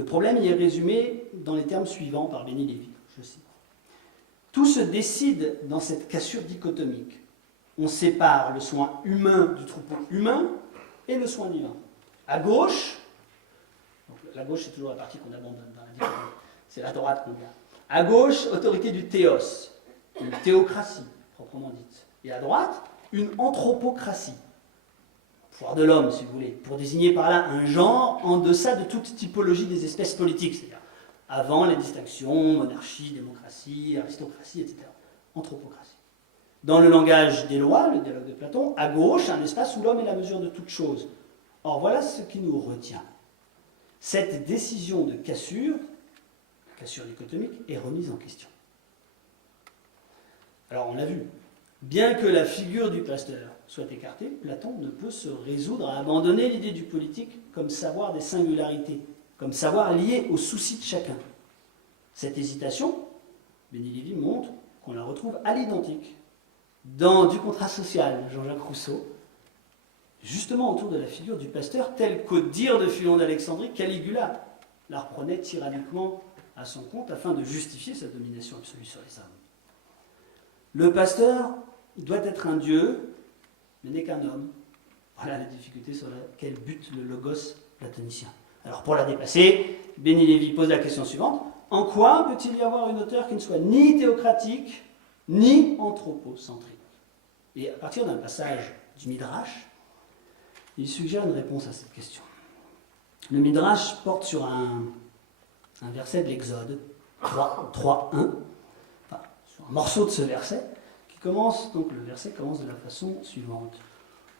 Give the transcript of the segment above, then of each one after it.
Le problème y est résumé dans les termes suivants par Benny Lévy, je cite. Tout se décide dans cette cassure dichotomique. On sépare le soin humain du troupeau humain et le soin divin. À gauche, donc la gauche c'est toujours la partie qu'on abandonne dans la dichotomie, c'est la droite qu'on garde. À gauche, autorité du théos, une théocratie proprement dite. Et à droite, une anthropocratie, pouvoir de l'homme si vous voulez, pour désigner par là un genre en deçà de toute typologie des espèces politiques, c'est-à-dire avant les distinctions, monarchie, démocratie, aristocratie, etc. Anthropocratie. Dans le langage des lois, le dialogue de Platon, à gauche, un espace où l'homme est la mesure de toute chose. Or, voilà ce qui nous retient. Cette décision de cassure dichotomique, est remise en question. Alors, on l'a vu. Bien que la figure du pasteur soit écartée, Platon ne peut se résoudre à abandonner l'idée du politique comme savoir des singularités, comme savoir lié aux soucis de chacun. Cette hésitation, Benny Lévy montre qu'on la retrouve à l'identique dans Du contrat social, Jean-Jacques Rousseau, justement autour de la figure du pasteur, telle qu'au dire de Philon d'Alexandrie, Caligula la reprenait tyranniquement à son compte afin de justifier sa domination absolue sur les hommes. Le pasteur doit être un dieu, mais n'est qu'un homme. Voilà la difficulté sur laquelle bute le logos platonicien. Alors pour la dépasser, Benny Lévy pose la question suivante. En quoi peut-il y avoir une auteur qui ne soit ni théocratique, ni anthropocentrique? Et à partir d'un passage du Midrash, il suggère une réponse à cette question. Le Midrash porte sur un verset de l'Exode, 3.1, enfin, sur un morceau de ce verset, qui commence, donc le verset commence de la façon suivante.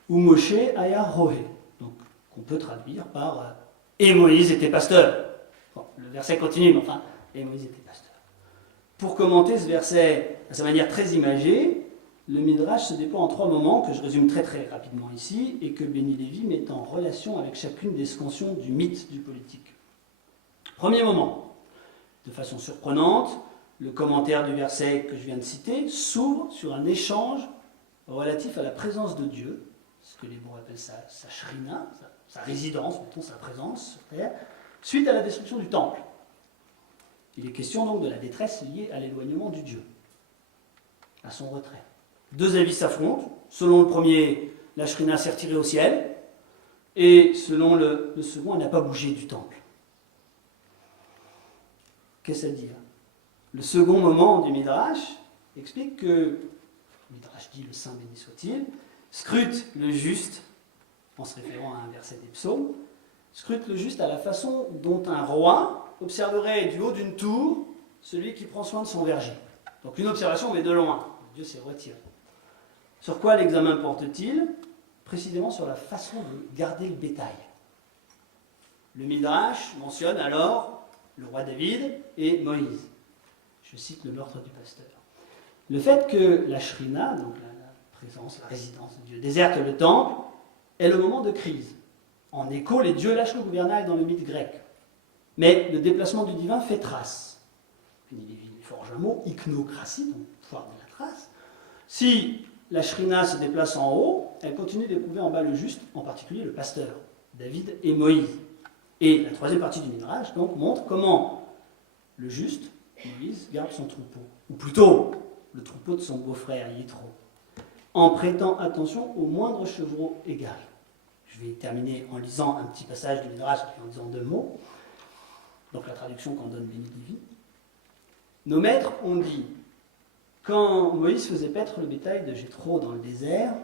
Ou Moshe aya rohe, donc qu'on peut traduire par et Moïse était pasteur. Bon, le verset continue, mais enfin, et Moïse était pasteur. Pour commenter ce verset de sa manière très imagée, le Midrash se déploie en 3 moments que je résume très très rapidement ici et que Benny Lévy met en relation avec chacune des scansions du mythe du politique. Premier moment, de façon surprenante, le commentaire du verset que je viens de citer s'ouvre sur un échange relatif à la présence de Dieu, ce que les Hébreux appellent sa shrina, sa résidence, mettons sa présence sur terre, suite à la destruction du temple. Il est question donc de la détresse liée à l'éloignement du Dieu, à son retrait. 2 avis s'affrontent. Selon le premier, la shrina s'est retirée au ciel, et selon le second, elle n'a pas bougé du temple. Qu'est-ce à dire? Le second moment du Midrash explique que, le Midrash dit le saint béni soit-il, scrute le juste, en se référant à un verset des psaumes, scrute le juste à la façon dont un roi observerait du haut d'une tour celui qui prend soin de son verger. Donc une observation, mais de loin. Dieu s'est retiré. Sur quoi l'examen porte-t-il? Précisément sur la façon de garder le bétail. Le Midrash mentionne alors le roi David et Moïse. Je cite le meurtre du pasteur. Le fait que la shrina, donc la présence, la résidence de Dieu, déserte le temple, est le moment de crise. En écho, les dieux lâchent le gouvernail dans le mythe grec. Mais le déplacement du divin fait trace. Il forge un mot, iconocratie, donc pouvoir de la trace. Si la shrina se déplace en haut, elle continue d'éprouver en bas le juste, en particulier le pasteur, David et Moïse. Et la troisième partie du Midrash donc montre comment le juste, Moïse, garde son troupeau. Ou plutôt, le troupeau de son beau-frère, Yitro, en prêtant attention aux moindres chevreaux égarés. Je vais terminer en lisant un petit passage du Midrash et en disant 2 mots. Donc la traduction qu'en donne Benny Lévy. Nos maîtres ont dit, quand Moïse faisait paître le bétail de Jéthro dans le désert,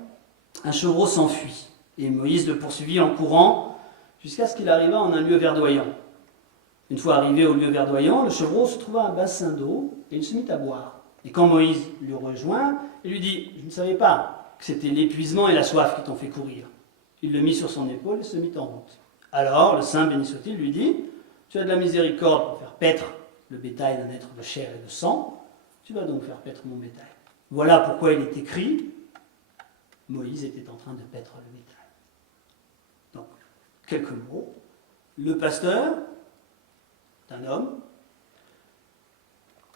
un chevreau s'enfuit, et Moïse le poursuivit en courant jusqu'à ce qu'il arriva en un lieu verdoyant. Une fois arrivé au lieu verdoyant, le chevreau se trouva un bassin d'eau, et il se mit à boire. Et quand Moïse le rejoint, il lui dit, je ne savais pas que c'était l'épuisement et la soif qui t'ont fait courir. Il le mit sur son épaule et se mit en route. Alors, le saint béni soit-il lui dit, tu as de la miséricorde pour faire paître le bétail d'un être de chair et de sang, tu vas donc faire paître mon bétail. Voilà pourquoi il est écrit, Moïse était en train de paître le bétail. Donc, quelques mots. Le pasteur est un homme.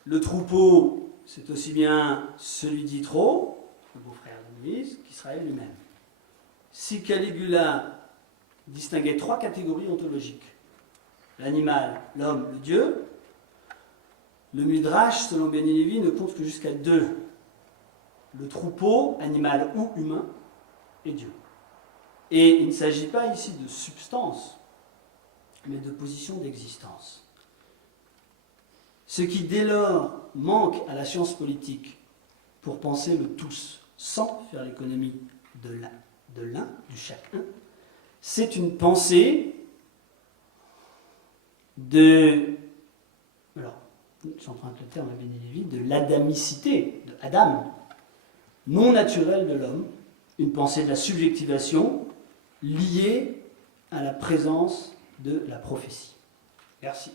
Le troupeau, c'est aussi bien celui d'Yitro, le beau-frère de Moïse, qu'Israël lui-même. Si Caligula distinguait 3 catégories ontologiques, l'animal, l'homme, le Dieu, le Midrash, selon Beni Lévi, ne compte que jusqu'à 2. Le troupeau, animal ou humain, et Dieu. Et il ne s'agit pas ici de substance, mais de position d'existence. Ce qui dès lors manque à la science politique pour penser le tous, sans faire l'économie de l'un, du chacun, c'est une pensée de, alors, j'emprunte le terme à Beni Lévi, de l'adamicité, de Adam, non naturelle de l'homme, une pensée de la subjectivation liée à la présence de la prophétie. Merci.